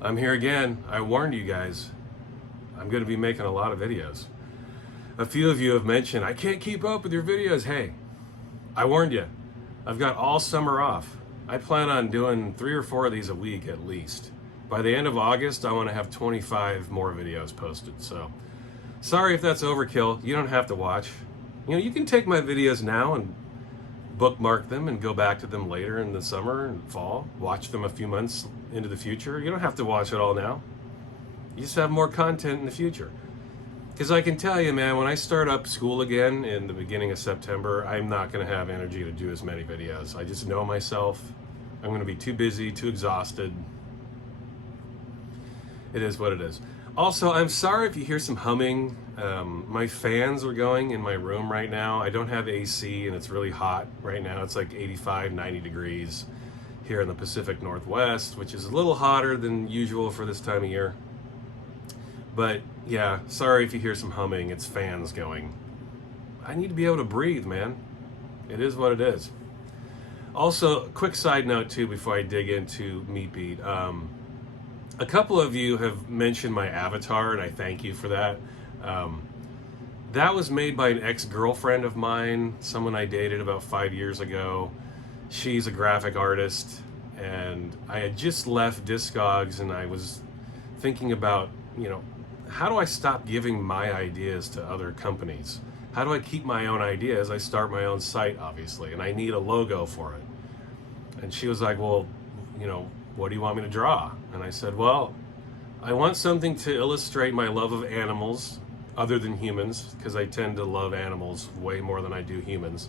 I'm here again. I warned you guys. I'm going to be making a lot of videos. A few of you have mentioned, I can't keep up with your videos. Hey, I warned you. I've got all summer off. I plan on doing 3 or 4 of these a week at least. By the end of August, I want to have 25 more videos posted. So, sorry if that's overkill. You don't have to watch. You can take my videos now and bookmark them and go back to them later in the summer and fall. Watch them a few months into the future. You don't have to watch it all now. You just have more content in the future. Because I can tell you, man, when I start up school again in the beginning of September, I'm not going to have energy to do as many videos. I just know myself. I'm going to be too busy, too exhausted. It is what it is. Also, I'm sorry if you hear some humming. My fans are going in my room right now. I don't have AC and it's really hot right now. It's like 85, 90 degrees here in the Pacific Northwest, which is a little hotter than usual for this time of year. But yeah, sorry if you hear some humming. It's fans going. I need to be able to breathe, man. It is what it is. Also, quick side note too before I dig into Meat Beat. A couple of you have mentioned my avatar, and I thank you for that. That was made by an ex-girlfriend of mine, someone I dated about 5 years ago. She's a graphic artist, and I had just left Discogs, and I was thinking about, how do I stop giving my ideas to other companies? How do I keep my own ideas? I start my own site, obviously, and I need a logo for it. And she was like, well, what do you want me to draw? And I said, well, I want something to illustrate my love of animals other than humans, because I tend to love animals way more than I do humans.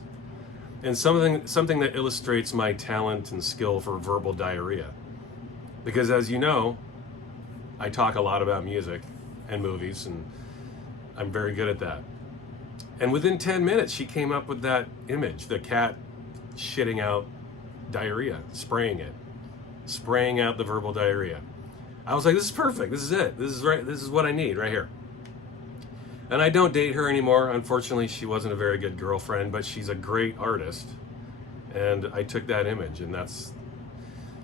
And something that illustrates my talent and skill for verbal diarrhea. Because as you know, I talk a lot about music and movies, and I'm very good at that. And within 10 minutes, she came up with that image, the cat shitting out diarrhea, spraying out the verbal diarrhea. I was like, this is perfect. This is it. This is right. This is what I need right here. And I don't date her anymore. Unfortunately, she wasn't a very good girlfriend, but she's a great artist. And I took that image, and that's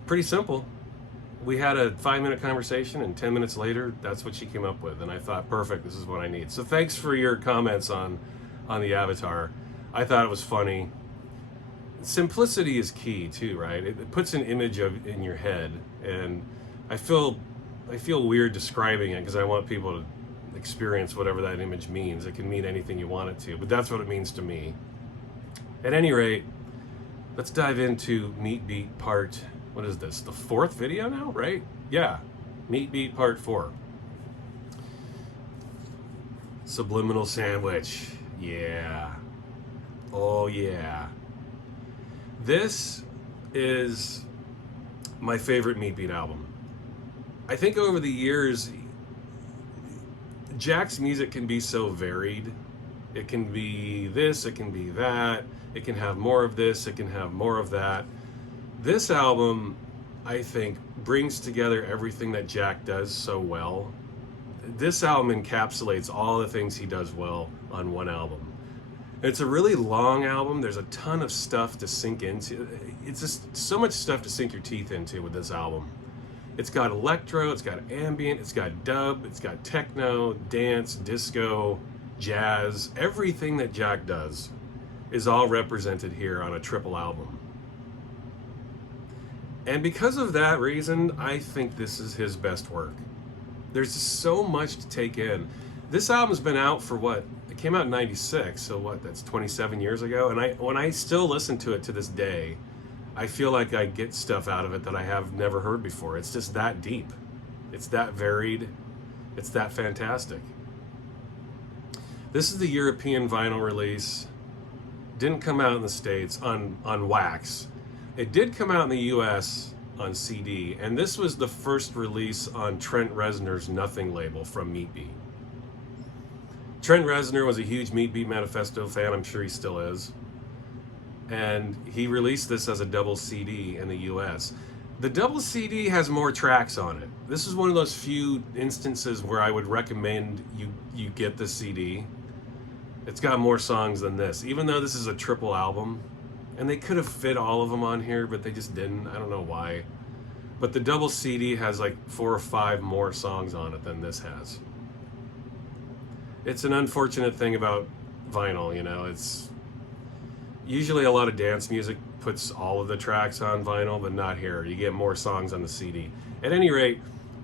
pretty simple. We had a 5-minute conversation, and 10 minutes later, that's what she came up with. And I thought, perfect, this is what I need. So thanks for your comments on the avatar. I thought it was funny. Simplicity is key too, right? It puts an image in your head, and I feel weird describing it because I want people to experience whatever that image means. It can mean anything you want it to, but that's what it means to me. At any rate, let's dive into Meat Beat part, what is this, the 4th video now, right? Yeah, Meat Beat part 4. Subliminal Sandwich, yeah. Oh yeah. This is my favorite Meat Beat album. I think over the years, Jack's music can be so varied. It can be this, it can be that, it can have more of this, it can have more of that. This album, I think, brings together everything that Jack does so well. This album encapsulates all the things he does well on one album. It's a really long album. There's a ton of stuff to sink into. It's just so much stuff to sink your teeth into with this album. It's got electro, it's got ambient, it's got dub, it's got techno, dance, disco, jazz. Everything that Jack does is all represented here on a triple album. And because of that reason, I think this is his best work. There's just so much to take in. This album's been out for what? It came out in 96, so what, that's 27 years ago? And when I still listen to it to this day, I feel like I get stuff out of it that I have never heard before. It's just that deep. It's that varied. It's that fantastic. This is the European vinyl release. Didn't come out in the States on wax. It did come out in the US on CD, and this was the first release on Trent Reznor's Nothing label from Meat Beat. Trent Reznor was a huge Meat Beat Manifesto fan, I'm sure he still is. And he released this as a double CD in the US. The double CD has more tracks on it. This is one of those few instances where I would recommend you get the CD. It's got more songs than this, even though this is a triple album. And they could have fit all of them on here, but they just didn't. I don't know why. but the double CD has like 4 or 5 more songs on it than this has. It's an unfortunate thing about vinyl, you know. It's usually a lot of dance music puts all of the tracks on vinyl, but not here. You get more songs on the CD. At any rate,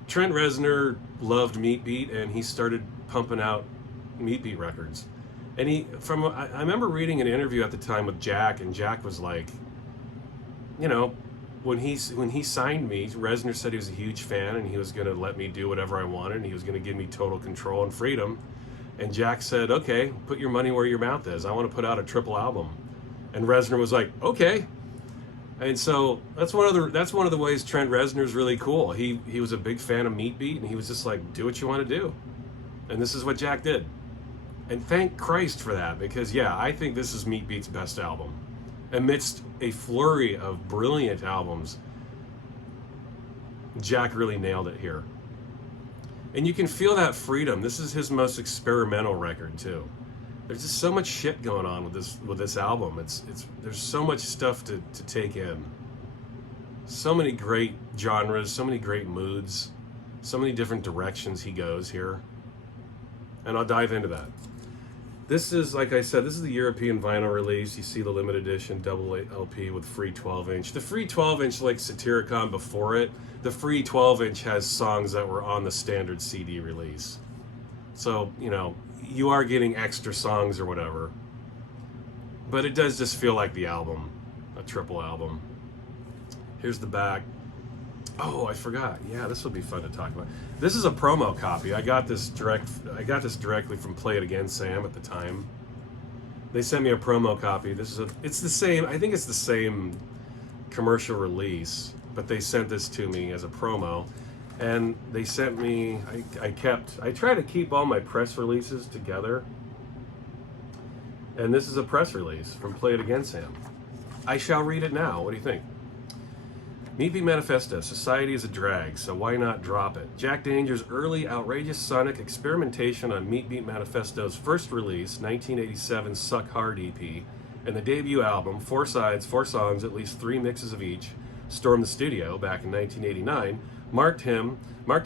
Trent Reznor loved Meat Beat, and he started pumping out Meat Beat records. And I remember reading an interview at the time with Jack, and Jack was like, you know, when he signed me, Reznor said he was a huge fan, and he was going to let me do whatever I wanted, and he was going to give me total control and freedom. And Jack said, okay, put your money where your mouth is. I want to put out a triple album. And Reznor was like, okay. And so that's one of the ways Trent Reznor is really cool. He was a big fan of Meat Beat, and he was just like, do what you want to do. And this is what Jack did. And thank Christ for that, because yeah, I think this is Meat Beat's best album. Amidst a flurry of brilliant albums, Jack really nailed it here. And you can feel that freedom. This is his most experimental record too. There's just so much shit going on with this album. There's so much stuff to take in. So many great genres, so many great moods, so many different directions he goes here. And I'll dive into that. This is, like I said, this is the European vinyl release. You see the limited edition double LP with free 12-inch. The free 12-inch, like Satyricon before it, the free 12-inch has songs that were on the standard CD release. So, you know, you are getting extra songs or whatever. But it does just feel like the album, a triple album. Here's the back. Oh, I forgot. Yeah, this would be fun to talk about. This is a promo copy. I got this directly from Play It Again Sam at the time. They sent me a promo copy. It's the same. I think it's the same commercial release, but they sent this to me as a promo, and they sent me. I try to keep all my press releases together, and this is a press release from Play It Again Sam. I shall read it now. What do you think? Meat Beat Manifesto, society is a drag, so why not drop it? Jack Danger's early outrageous sonic experimentation on Meat Beat Manifesto's first release, 1987 Suck Hard EP, and the debut album, 4 sides, 4 songs, at least 3 mixes of each, stormed the studio back in 1989, marked him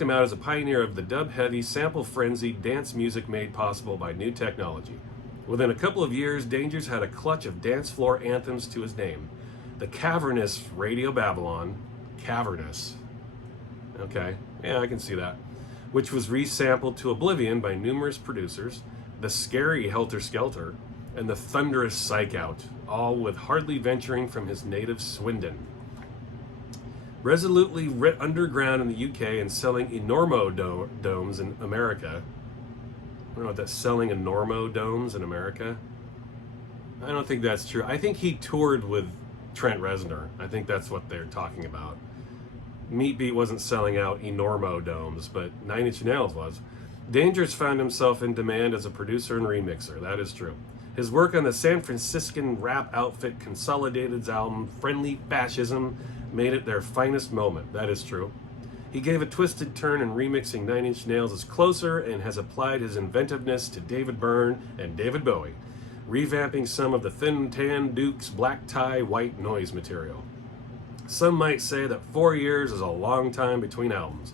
out as a pioneer of the dub-heavy, sample-frenzied dance music made possible by new technology. Within a couple of years, Danger's had a clutch of dance floor anthems to his name. The cavernous Radio Babylon, cavernous, okay, yeah, I can see that, which was resampled to oblivion by numerous producers, the scary Helter Skelter, and the thunderous Psych Out, all with hardly venturing from his native Swindon. Resolutely underground in the UK and selling enormo domes in America. I don't know what that's, selling enormo domes in America. I don't think that's true. I think he toured with Trent Reznor. I think that's what they're talking about. Meat Beat wasn't selling out enormo domes, but 9 Inch Nails was. Danger's found himself in demand as a producer and remixer. That is true. His work on the San Franciscan rap outfit Consolidated's album Friendly Fascism made it their finest moment. That is true. He gave a twisted turn in remixing 9 Inch Nails' Closer and has applied his inventiveness to David Byrne and David Bowie, revamping some of the Thin Tan Duke's black tie white noise material. Some might say that 4 years is a long time between albums.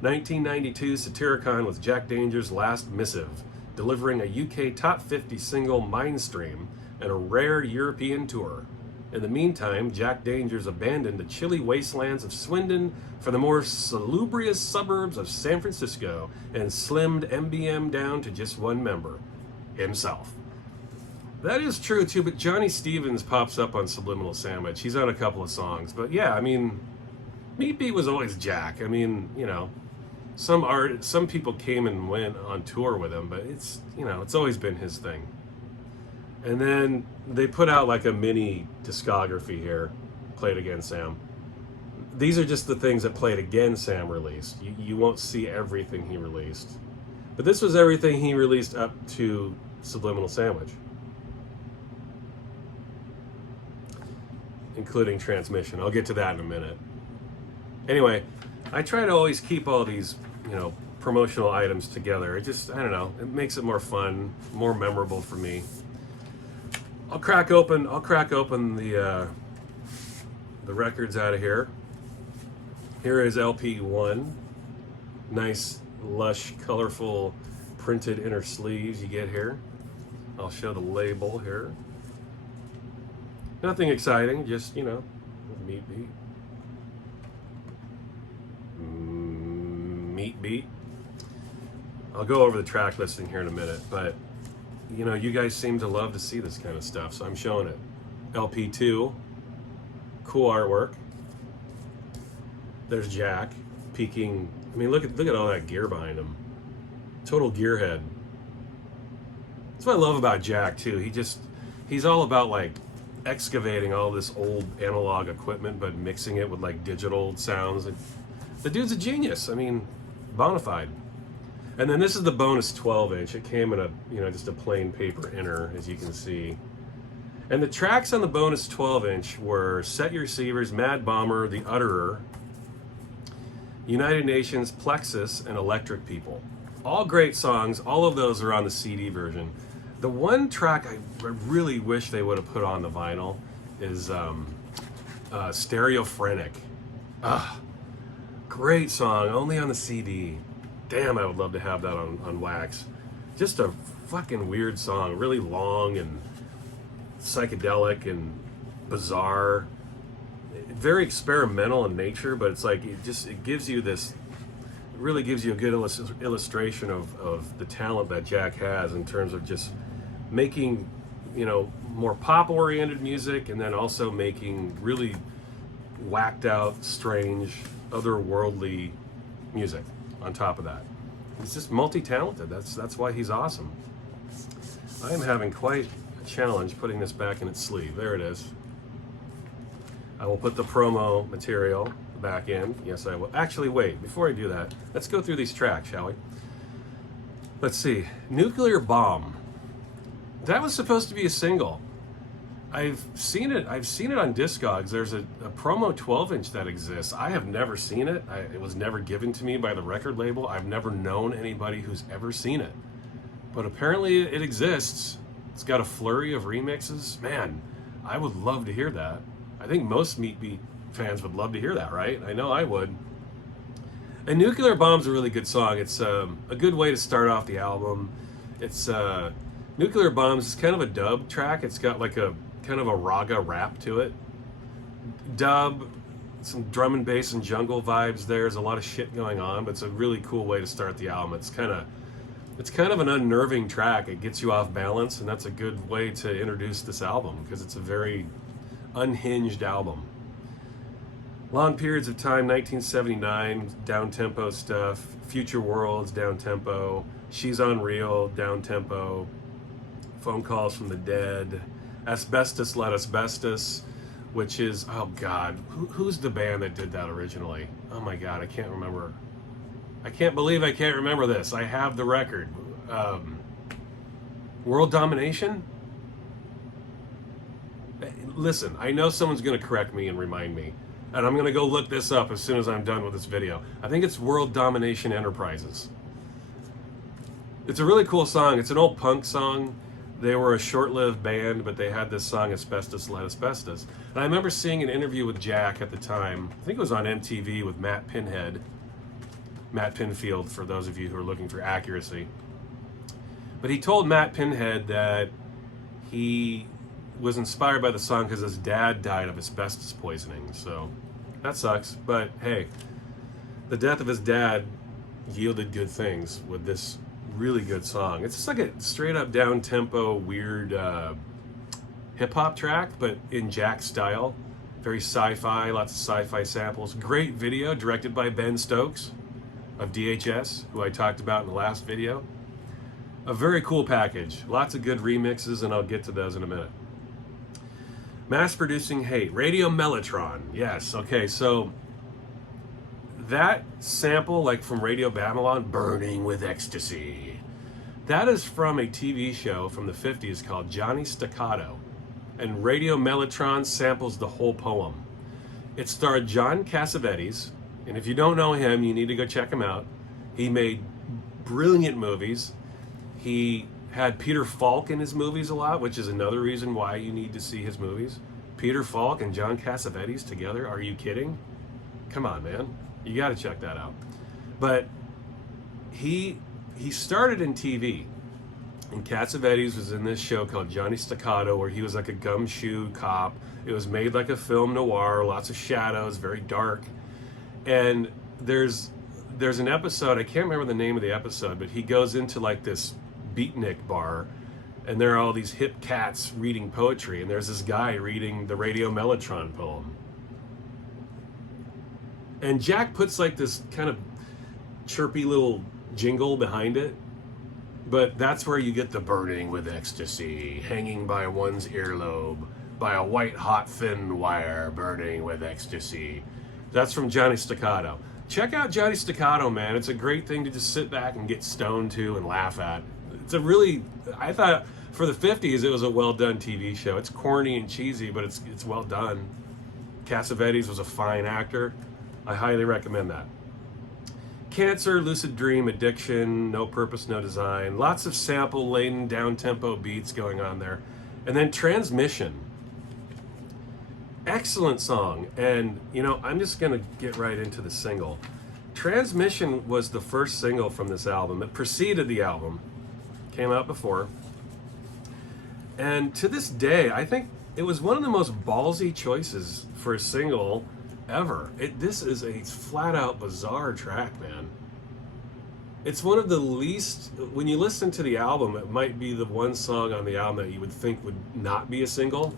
1992 Satyricon was Jack Danger's last missive, delivering a UK top 50 single Mindstream and a rare European tour. In the meantime, Jack Danger's abandoned the chilly wastelands of Swindon for the more salubrious suburbs of San Francisco and slimmed MBM down to just one member, himself. That is true too, but Johnny Stevens pops up on Subliminal Sandwich. He's on a couple of songs, but yeah, I mean, Meat Beat was always Jack. I mean, you know, some people came and went on tour with him, but it's, you know, it's always been his thing. And then they put out like a mini discography here, Play It Again Sam. These are just the things that Play It Again Sam released. You won't see everything he released. But this was everything he released up to Subliminal Sandwich, including Transmission. I'll get to that in a minute. Anyway, I try to always keep all these, you know, promotional items together. It just, I don't know, it makes it more fun, more memorable for me. I'll crack open the records out of here. Here is LP1. Nice, lush, colorful, printed inner sleeves you get here. I'll show the label here. Nothing exciting, just, you know, Meat Beat. Meat Beat. I'll go over the track listing here in a minute, but, you know, you guys seem to love to see this kind of stuff, so I'm showing it. LP2, cool artwork. There's Jack peeking. I mean, look at all that gear behind him. Total gearhead. That's what I love about Jack too. He's all about like excavating all this old analog equipment, but mixing it with like digital sounds. And the dude's a genius. I mean, bona fide. And then this is the bonus 12-inch. It came in a, you know, just a plain paper inner, as you can see. And the tracks on the bonus 12-inch were Set Your Receivers, Mad Bomber, The Utterer, United Nations, Plexus, and Electric People. All great songs. All of those are on the CD version. The one track I really wish they would have put on the vinyl is Stereophrenic. Great song, only on the CD. Damn, I would love to have that on wax. Just a fucking weird song, really long and psychedelic and bizarre. Very experimental in nature, but it's like it gives you this, it really gives you a good illustration of the talent that Jack has in terms of just making, you know, more pop-oriented music, and then also making really whacked out, strange, otherworldly music on top of that. He's just multi-talented. That's why he's awesome. I am having quite a challenge putting this back in its sleeve. There it is. I will put the promo material back in. Yes, I will. Actually, wait, before I do that, let's go through these tracks, shall we? Let's see. Nuclear Bomb. That was supposed to be a single. I've seen it on Discogs. There's a promo 12-inch that exists. I have never seen it. It was never given to me by the record label. I've never known anybody who's ever seen it. But apparently it exists. It's got a flurry of remixes. Man, I would love to hear that. I think most Meat Beat fans would love to hear that, right? I know I would. And Nuclear Bomb's a really good song. It's a good way to start off the album. It's Nuclear Bombs is kind of a dub track. It's got like a kind of a raga rap to it. Dub, some drum and bass and jungle vibes there. There's a lot of shit going on, but it's a really cool way to start the album. It's kind of an unnerving track. It gets you off balance, and that's a good way to introduce this album because it's a very unhinged album. Long Periods of Time, 1979, down-tempo stuff. Future Worlds, down-tempo. She's Unreal, down-tempo. Phone Calls from the Dead. Asbestos Let Asbestos, which is, oh God, who's the band that did that originally? Oh my God, I can't remember. I can't believe I can't remember this. I have the record. World Domination? Listen, I know someone's going to correct me and remind me, and I'm going to go look this up as soon as I'm done with this video. I think it's World Domination Enterprises. It's a really cool song. It's an old punk song. They were a short-lived band, but they had this song, Asbestos Let Asbestos. And I remember seeing an interview with Jack at the time. I think it was on MTV with Matt Pinfield, for those of you who are looking for accuracy. But he told Matt Pinhead that he was inspired by the song because his dad died of asbestos poisoning. So that sucks. But hey, the death of his dad yielded good things with this really good song. It's just like a straight up down tempo, weird hip hop track, but in Jack style. Very sci-fi, lots of sci-fi samples. Great video directed by Ben Stokes of DHS, who I talked about in the last video. A very cool package. Lots of good remixes, and I'll get to those in a minute. Mass Producing Hate, Radio Mellotron. Yes, okay, so that sample, like from Radio Babylon, Burning with Ecstasy, that is from a TV show from the 50s called Johnny Staccato. And Radio Mellotron samples the whole poem. It starred John Cassavetes, and if you don't know him, you need to go check him out. He made brilliant movies. He had Peter Falk in his movies a lot, which is another reason why you need to see his movies. Peter Falk and John Cassavetes together, are you kidding? Come on, man. You got to check that out. But he started in TV. And Cassavetes was in this show called Johnny Staccato, where he was like a gumshoe cop. It was made like a film noir, lots of shadows, very dark. And there's an episode, I can't remember the name of the episode, but he goes into like this beatnik bar, and there are all these hip cats reading poetry, and there's this guy reading the Radio Mellotron poem. And Jack puts like this kind of chirpy little jingle behind it, but that's where you get the burning with ecstasy, hanging by one's earlobe, by a white hot thin wire, burning with ecstasy. That's from Johnny Staccato. Check out Johnny Staccato, man. It's a great thing to just sit back and get stoned to and laugh at. It's a really, I thought for the 50s it was a well done TV show. It's corny and cheesy, but it's well done. Cassavetes was a fine actor. I highly recommend that. Cancer, Lucid Dream, Addiction, No Purpose, No Design. Lots of sample-laden, down-tempo beats going on there. And then Transmission. Excellent song. And, you know, I'm just going to get right into the single. Transmission was the first single from this album. It preceded the album. Came out before. And to this day, I think it was one of the most ballsy choices for a single ever. This is a flat-out bizarre track, man. It's one of the least, when you listen to the album, it might be the one song on the album that you would think would not be a single.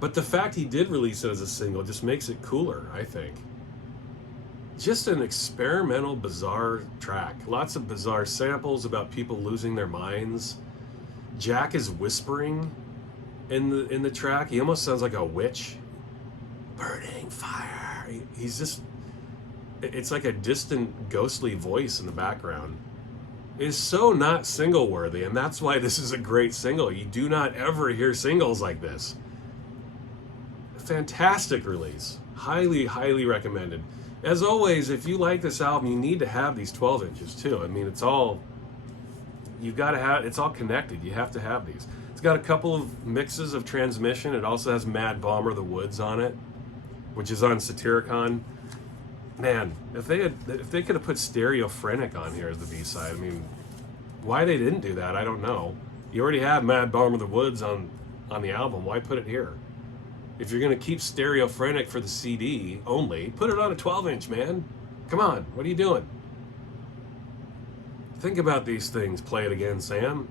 But the fact he did release it as a single just makes it cooler, I think. Just an experimental, bizarre track. Lots of bizarre samples about people losing their minds. Jack is whispering in the track. He almost sounds like a witch. Burning fire. He's just, it's like a distant, ghostly voice in the background. It is so not single worthy, and that's why this is a great single. You do not ever hear singles like this. Fantastic release. Highly, highly recommended. As always, if you like this album, you need to have these 12 inches too. I mean, it's all, you've got to have, it's all connected. You have to have these. It's got a couple of mixes of Transmission. It also has Mad Bomber the Woods on it, which is on Satyricon. Man, if they could have put Stereophrenic on here as the B-side, I mean, why they didn't do that, I don't know. You already have Mad Bomber the Woods on the album. Why put it here? If you're going to keep Stereophrenic for the CD only, put it on a 12-inch, man. Come on, what are you doing? Think about these things. Play it again, Sam.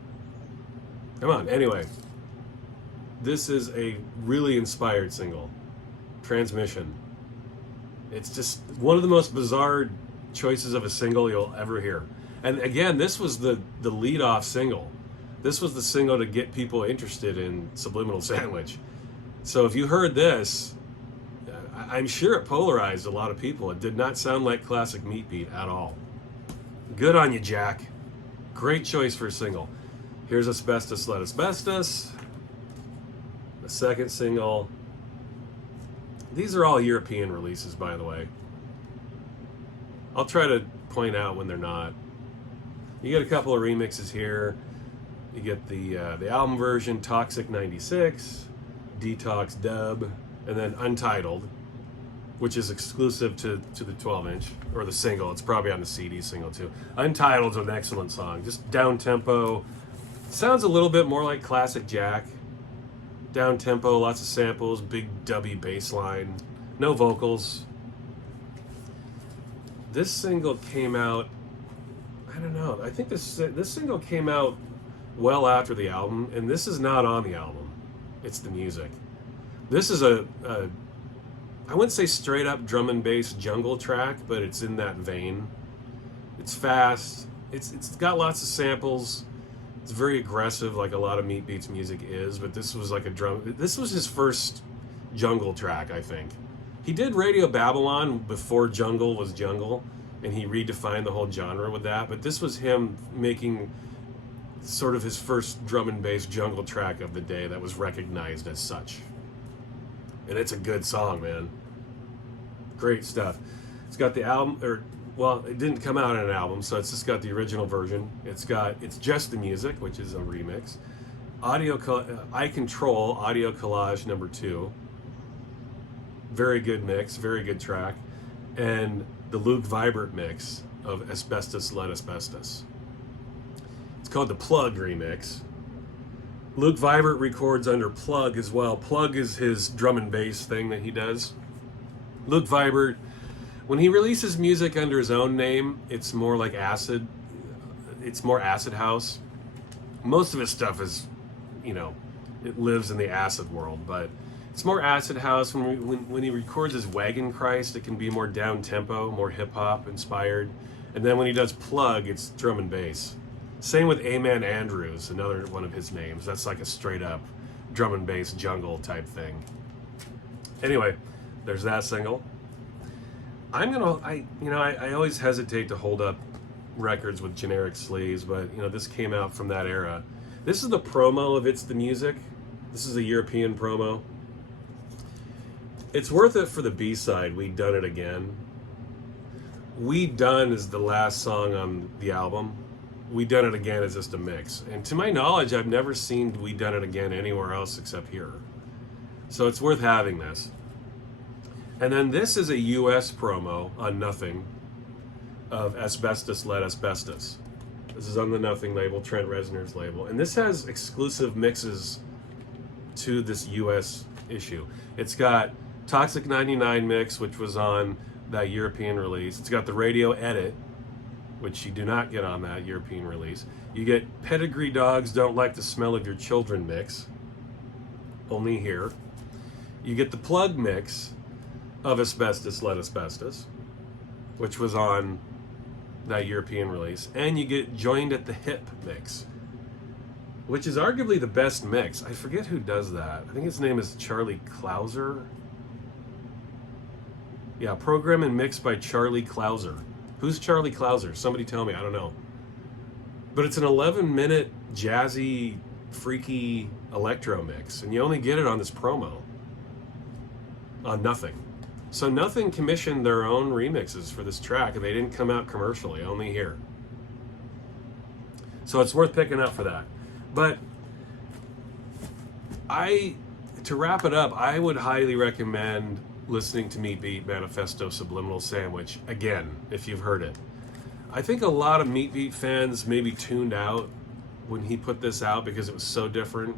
Come on. Anyway, this is a really inspired single. Transmission. It's just one of the most bizarre choices of a single you'll ever hear. And again, this was the lead-off single. This was the single to get people interested in Subliminal Sandwich. So if you heard this, I'm sure it polarized a lot of people. It did not sound like classic Meat Beat at all. Good on you, Jack. Great choice for a single. Here's Asbestos Let Asbestos. The second single. These are all European releases, by the way. I'll try to point out when they're not. You get a couple of remixes here. You get the album version, Toxic 96, Detox Dub, and then Untitled, which is exclusive to the 12-inch, or the single. It's probably on the CD single, too. Untitled's an excellent song. Just down-tempo. Sounds a little bit more like classic Jack. Down-tempo, lots of samples, big dubby bass line. No vocals. This single came out, I don't know, I think this single came out well after the album, and this is not on the album. It's the music. This is I wouldn't say straight up drum and bass jungle track, but it's in that vein. It's fast. It's got lots of samples. It's very aggressive, like a lot of Meat Beat's music is, but this was like a drum. This was his first jungle track, I think. He did Radio Babylon before jungle was jungle, and he redefined the whole genre with that, but this was him making sort of his first drum and bass jungle track of the day that was recognized as such. And it's a good song, man. Great stuff. It's got the album, well, it didn't come out in an album, so it's just got the original version. It's just the music, which is a remix. I Control, Audio Collage #2. Very good mix, very good track. and the Luke Vibert mix of Asbestos Let Asbestos. It's called the Plug remix. Luke Vibert records under Plug as well. Plug is his drum and bass thing that he does. Luke Vibert, when he releases music under his own name, it's more like acid. It's more acid house. Most of his stuff is, you know, it lives in the acid world, but it's more acid house. When he records his Wagon Christ, it can be more down tempo, more hip hop inspired. And then when he does Plug, it's drum and bass. Same with Amen Andrews, another one of his names. That's like a straight up drum and bass jungle type thing. Anyway, there's that single. I always hesitate to hold up records with generic sleeves, but you know, this came out from that era. This is the promo of It's the Music. This is a European promo. It's worth it for the B-side, We Done It Again. We Done is the last song on the album. We Done It Again is just a mix. And to my knowledge, I've never seen We Done It Again anywhere else except here. So it's worth having this. And then this is a US promo on Nothing of Asbestos Let Asbestos. This is on the Nothing label, Trent Reznor's label. And this has exclusive mixes to this US issue. It's got Toxic 99 mix, which was on that European release. It's got the radio edit, which you do not get on that European release. You get Pedigree Dogs Don't Like the Smell of Your Children mix, only here. You get the Plug mix of Asbestos Let Asbestos, which was on that European release. And you get Joined at the Hip mix, which is arguably the best mix. I forget who does that. I think his name is Charlie Clouser. Yeah, program and mixed by Charlie Clouser. Who's Charlie Clouser? Somebody tell me, I don't know. But it's an 11-minute jazzy, freaky electro mix, and you only get it on this promo. On Nothing. So Nothing commissioned their own remixes for this track, and they didn't come out commercially, only here. So it's worth picking up for that. But to wrap it up, I would highly recommend listening to Meat Beat Manifesto Subliminal Sandwich again, if you've heard it. I think a lot of Meat Beat fans maybe tuned out when he put this out because it was so different.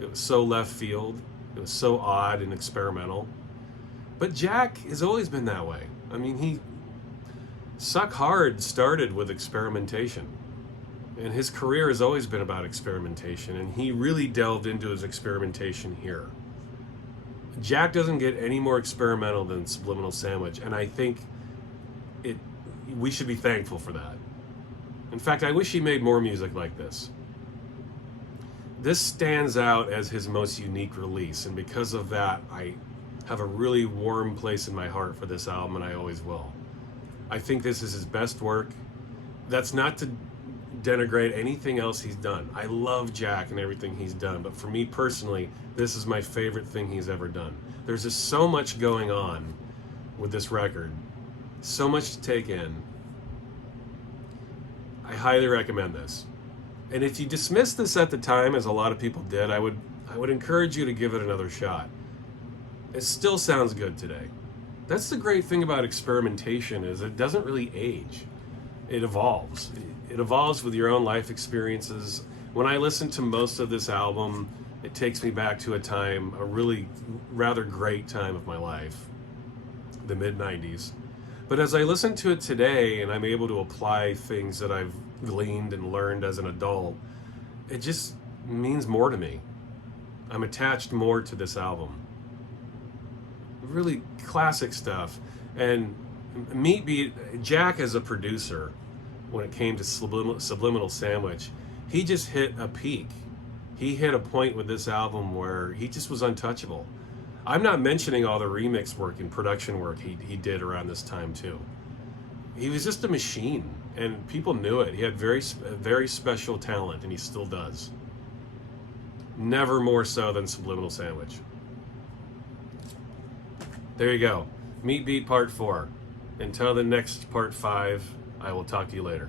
It was so left field. It was so odd and experimental. But Jack has always been that way. I mean, Suck Hard started with experimentation. And his career has always been about experimentation, and he really delved into his experimentation here. Jack doesn't get any more experimental than Subliminal Sandwich, and I think we should be thankful for that. In fact, I wish he made more music like this. This stands out as his most unique release, and because of that, I have a really warm place in my heart for this album, and I always will. I think this is his best work. That's not to denigrate anything else he's done. I love Jack and everything he's done, but for me personally, this is my favorite thing he's ever done. There's just so much going on with this record, so much to take in. I highly recommend this. And if you dismissed this at the time, as a lot of people did, I would encourage you to give it another shot. It still sounds good today. That's the great thing about experimentation, is it doesn't really age. It evolves. It evolves with your own life experiences. When I listen to most of this album, it takes me back to a really rather great time of my life, the mid-90s. But as I listen to it today and I'm able to apply things that I've gleaned and learned as an adult, it just means more to me. I'm attached more to this album. Really classic stuff. And Meat Beat, Jack as a producer, when it came to Subliminal Sandwich, he just hit a peak. He hit a point with this album where he just was untouchable. I'm not mentioning all the remix work and production work he did around this time too. He was just a machine, and people knew it. He had very special talent, and he still does. Never more so than Subliminal Sandwich. There you go. Meat Beat Part 4. Until the next Part 5, I will talk to you later.